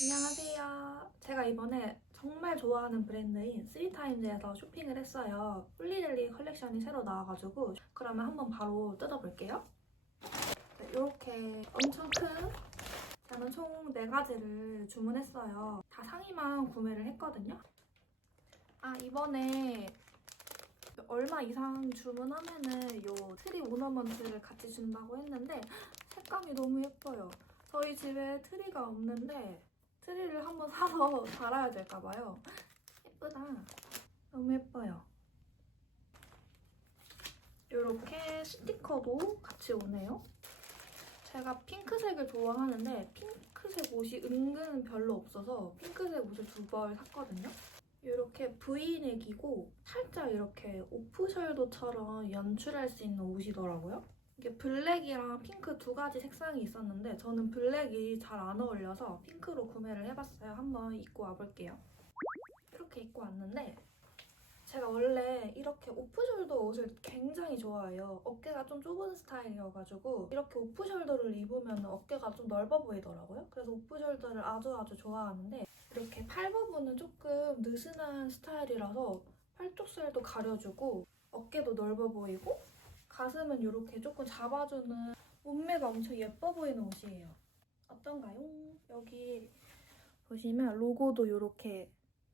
안녕하세요. 제가 이번에 정말 좋아하는 브랜드인 쓰리타임즈에서 쇼핑을 했어요. 폴리델리 컬렉션이 새로 나와가지고 그러면 한번 바로 뜯어볼게요. 네, 이렇게 엄청 큰 저는 총 4가지를 주문했어요. 다 상의만 구매를 했거든요. 아 이번에 얼마 이상 주문하면은 요 트리 오너먼트를 같이 준다고 했는데 색감이 너무 예뻐요. 저희 집에 트리가 없는데 트리를 한번 사서 달아야 될까 봐요. 예쁘다. 너무 예뻐요. 이렇게 스티커도 같이 오네요. 제가 핑크색을 좋아하는데 핑크색 옷이 은근 별로 없어서 핑크색 옷을 두 벌 샀거든요. 이렇게 V넥이고 살짝 이렇게 오프숄더처럼 연출할 수 있는 옷이더라고요. 이게 블랙이랑 핑크 두 가지 색상이 있었는데 저는 블랙이 잘 안 어울려서 핑크로 구매를 해봤어요. 한번 입고 와볼게요. 이렇게 입고 왔는데 제가 원래 이렇게 오프숄더 옷을 굉장히 좋아해요. 어깨가 좀 좁은 스타일이어가지고 이렇게 오프숄더를 입으면 어깨가 좀 넓어 보이더라고요. 그래서 오프숄더를 아주 아주 좋아하는데 이렇게 팔 부분은 조금 느슨한 스타일이라서 팔뚝살도 가려주고 어깨도 넓어 보이고 가슴은 이렇게 조금 잡아주는 몸매가 엄청 예뻐 보이는 옷이에요. 어떤가요? 여기 보시면 로고도 이렇게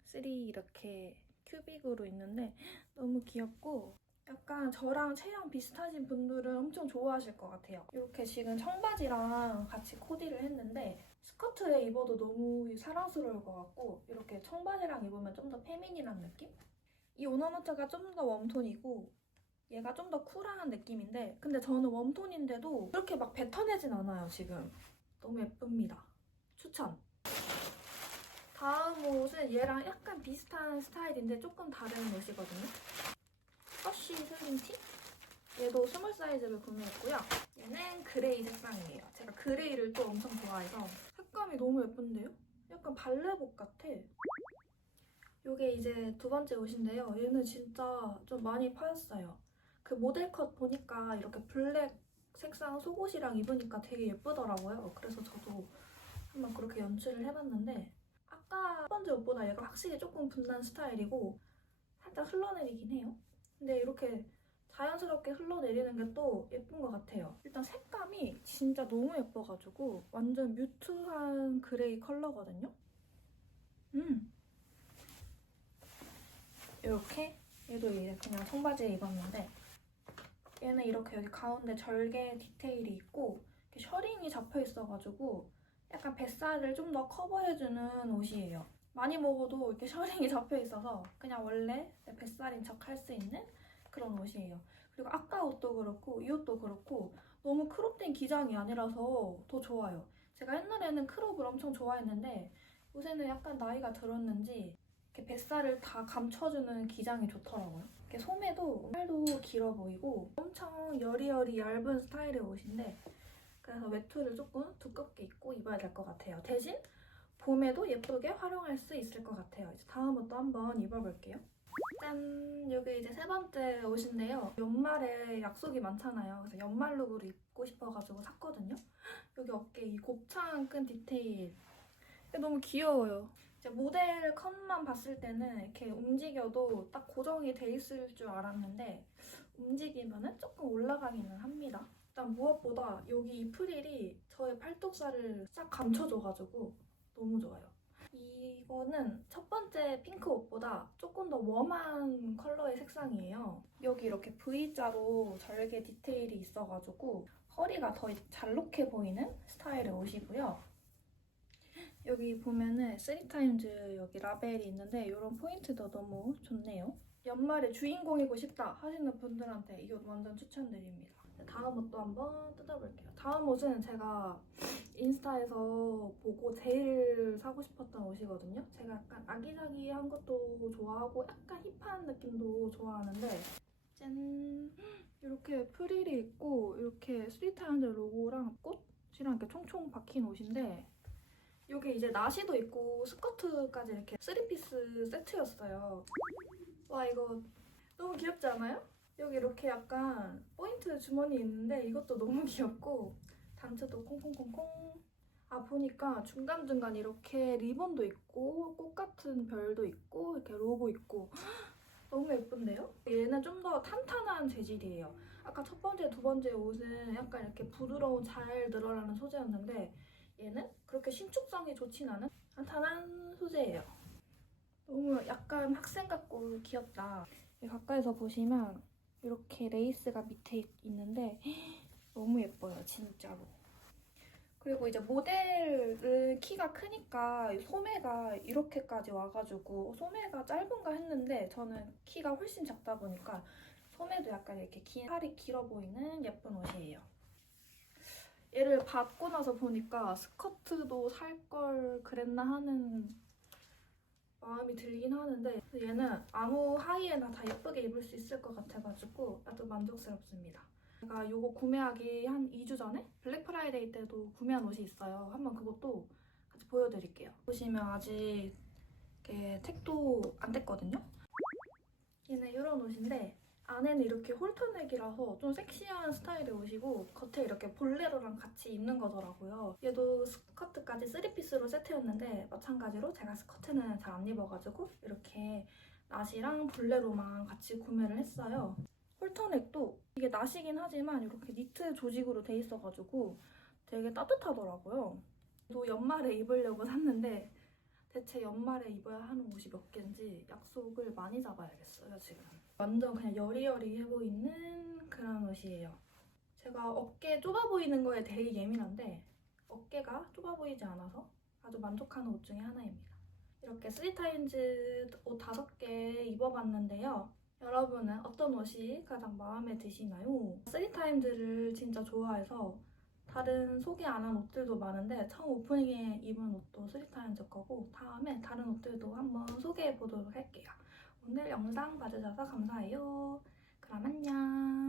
3 이렇게 큐빅으로 있는데 너무 귀엽고 약간 저랑 체형 비슷하신 분들은 엄청 좋아하실 것 같아요. 이렇게 지금 청바지랑 같이 코디를 했는데 스커트에 입어도 너무 사랑스러울 것 같고 이렇게 청바지랑 입으면 좀 더 페미닌한 느낌? 이 오너먼트가 좀 더 웜톤이고 얘가 좀 더 쿨한 느낌인데 근데 저는 웜톤인데도 그렇게 막 뱉어내진 않아요 지금 너무 예쁩니다 추천 다음 옷은 얘랑 약간 비슷한 스타일인데 조금 다른 옷이거든요. 허쉬 슬림 티? 얘도 스몰 사이즈를 구매했고요. 얘는 그레이 색상이에요. 제가 그레이를 또 엄청 좋아해서 색감이 너무 예쁜데요? 약간 발레복 같아. 이게 이제 두 번째 옷인데요. 얘는 진짜 좀 많이 파였어요. 그 모델 컷 보니까 이렇게 블랙 색상 속옷이랑 입으니까 되게 예쁘더라고요. 그래서 저도 한번 그렇게 연출을 해봤는데 번째 옷보다 얘가 확실히 조금 분단 스타일이고 살짝 흘러내리긴 해요. 근데 이렇게 자연스럽게 흘러내리는 게 또 예쁜 것 같아요. 일단 색감이 진짜 너무 예뻐가지고 완전 뮤트한 그레이 컬러거든요. 음. 이렇게 얘도 이제 그냥 청바지에 입었는데 얘는 이렇게 여기 가운데 절개 디테일이 있고 셔링이 잡혀 있어가지고 약간 뱃살을 좀 더 커버해주는 옷이에요. 많이 먹어도 이렇게 셔링이 잡혀 있어서 그냥 원래 내 뱃살인 척 할 수 있는 그런 옷이에요. 그리고 아까 옷도 그렇고 이 옷도 그렇고 너무 크롭된 기장이 아니라서 더 좋아요. 제가 옛날에는 크롭을 엄청 좋아했는데 요새는 약간 나이가 들었는지 이렇게 뱃살을 다 감춰주는 기장이 좋더라고요. 이렇게 소매도 팔도 길어 보이고 엄청 여리여리 얇은 스타일의 옷인데 그래서 외투를 조금 두껍게 입고 입어야 될 것 같아요. 대신 봄에도 예쁘게 활용할 수 있을 것 같아요. 이제 다음 옷도 한번 입어볼게요. 짠! 이게 이제 세 번째 옷인데요. 연말에 약속이 많잖아요. 그래서 연말 룩으로 입고 싶어가지고 샀거든요. 여기 어깨 이 곱창 끈 디테일 너무 귀여워요. 이제 모델 컷만 봤을 때는 이렇게 움직여도 딱 고정이 돼 있을 줄 알았는데 움직이면은 조금 올라가기는 합니다. 일단 무엇보다 여기 이 프릴이 저의 팔뚝살을 싹 감춰줘가지고 너무 좋아요. 이거는 첫 번째 핑크 옷보다 조금 더 웜한 컬러의 색상이에요. 여기 이렇게 V자로 절개 디테일이 있어가지고 허리가 더 잘록해 보이는 스타일의 옷이고요. 여기 보면은 쓰리타임즈 여기 라벨이 있는데 이런 포인트도 너무 좋네요. 연말에 주인공이고 싶다 하시는 분들한테 이 옷 완전 추천드립니다. 네, 다음 옷도 한번 뜯어볼게요. 다음 옷은 제가 인스타에서 보고 제일 사고 싶었던 옷이거든요. 제가 약간 아기자기한 것도 좋아하고 약간 힙한 느낌도 좋아하는데 짠! 이렇게 프릴이 있고 이렇게 스리타임즈 로고랑 꽃이랑 이렇게 총총 박힌 옷인데 이게 이제 나시도 있고 스커트까지 이렇게 3피스 세트였어요. 와 이거 너무 귀엽지 않아요? 여기 이렇게 약간 포인트 주머니 있는데 이것도 너무 귀엽고 단추도 콩콩콩콩 아 보니까 중간중간 이렇게 리본도 있고 꽃 같은 별도 있고 이렇게 로고 있고 너무 예쁜데요? 얘는 좀 더 탄탄한 재질이에요 아까 첫 번째, 두 번째 옷은 약간 이렇게 부드러운 잘 늘어나는 소재였는데 얘는 그렇게 신축성이 좋진 않은 탄탄한 소재예요 약간 학생 같고 귀엽다 가까이서 보시면 이렇게 레이스가 밑에 있- 있는데 너무 예뻐요, 진짜로. 그리고 이제 모델을 키가 크니까 소매가 이렇게까지 와가지고 소매가 짧은가 했는데 저는 키가 훨씬 작다 보니까 소매도 약간 이렇게 긴 팔이 길어 보이는 예쁜 옷이에요. 얘를 받고 나서 보니까 스커트도 살 걸 그랬나 하는 마음이 들긴 하는데 얘는 아무 하의에나 다 예쁘게 입을 수 있을 것 같아가지고 나도 만족스럽습니다. 제가 이거 구매하기 한 2주 전에 블랙 프라이데이 때도 구매한 옷이 있어요. 한번 그것도 같이 보여드릴게요. 보시면 아직 이렇게 택도 안 됐거든요. 얘는 이런 옷인데 안에는 이렇게 홀터넥이라서 좀 섹시한 스타일의 옷이고 겉에 이렇게 볼레로랑 같이 입는 거더라고요. 얘도 스 커트까지 3피스로 세트였는데 마찬가지로 제가 스커트는 잘 안 입어가지고 이렇게 나시랑 볼레로만 같이 구매를 했어요. 홀터넥도 이게 나시긴 하지만 이렇게 니트 조직으로 돼 있어가지고 되게 따뜻하더라고요. 또 연말에 입으려고 샀는데 대체 연말에 입어야 하는 옷이 몇 개인지 약속을 많이 잡아야겠어요, 지금. 완전 그냥 여리여리해 보이는 그런 옷이에요. 제가 어깨 좁아 보이는 거에 되게 예민한데 어깨가 좁아 보이지 않아서 아주 만족하는 옷 중에 하나입니다. 이렇게 3타임즈 옷 5개 입어봤는데요. 여러분은 어떤 옷이 가장 마음에 드시나요? 3타임즈를 진짜 좋아해서 다른 소개 안 한 옷들도 많은데 처음 오프닝에 입은 옷도 3타임즈 거고 다음에 다른 옷들도 한번 소개해 보도록 할게요. 오늘 영상 봐주셔서 감사해요. 그럼 안녕.